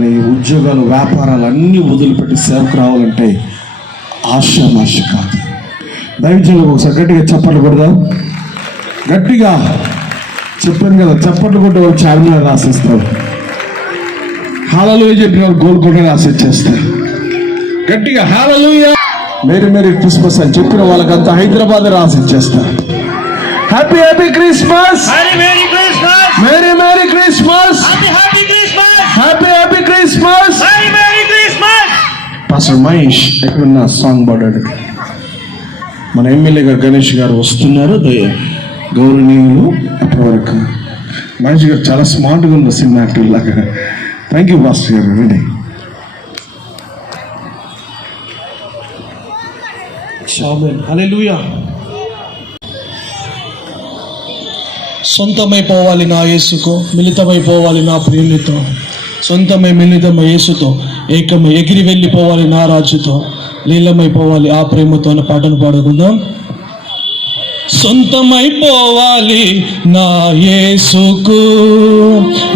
కానీ ఉద్యోగాలు వ్యాపారాలు అన్నీ వదిలిపెట్టి సేవకు రావాలంటే ఆశామాష కాదు. దయచేసి ఒకసారి గట్టిగా చప్పట్లు కొడదాం. గట్టిగా చెప్పాను కదా చప్పట్లు కొట్టే వాళ్ళు చార్మినార్ రాసిస్తారు. హాలలు చెప్పిన వాళ్ళు గోల్కొండ రాసిచ్చేస్తారు. గట్టిగా హాలలు మేరీ మేరీ క్రిస్మస్ అని చెప్పిన వాళ్ళకంతా Hyderabad రాసిచ్చేస్తారు. Happy happy Christmas Merry Merry Christmas! Merry merry Christmas Happy Happy Christmas! Happy happy Christmas Merry Merry Christmas! Pastor Mahesh ఎక్కడున్న సాంగ్ పాడాడు. మన ఎమ్మెల్యే గారు గణేష్ గారు వస్తున్నారు దయ గౌరవనీయులు అప్పటివరకు. మహేష్ గారు చాలా స్మార్ట్గా ఉంది సినిమా యాక్టర్ లాగా. థ్యాంక్ యూ పాస్టర్ గారు విని హల్లెలూయా సొంతమైపోవాలి నా యేసుకు మిళితమైపోవాలి నా ప్రియులతో సొంతమై మెల్లిదమ్మ యేసుతో ఏకమై ఎగిరి వెళ్ళిపోవాలి నా రాజుతో లీలమైపోవాలి ఆ ప్రేమతో అన్న పాటను పాడుకుందాం. సొంతమైపోవాలి నా యేసుకు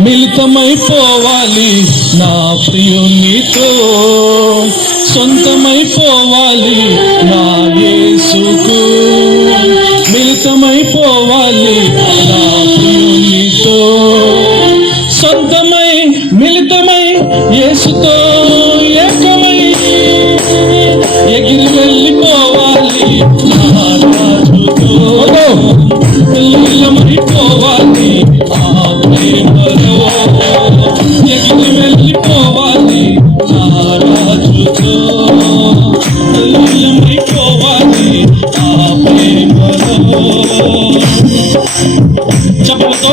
మిళితమైపోవాలి నా ప్రియునితో. సొంతమైపోవాలి నా యేసుకు మిళితమైపోవాలి చెప్పవద్దు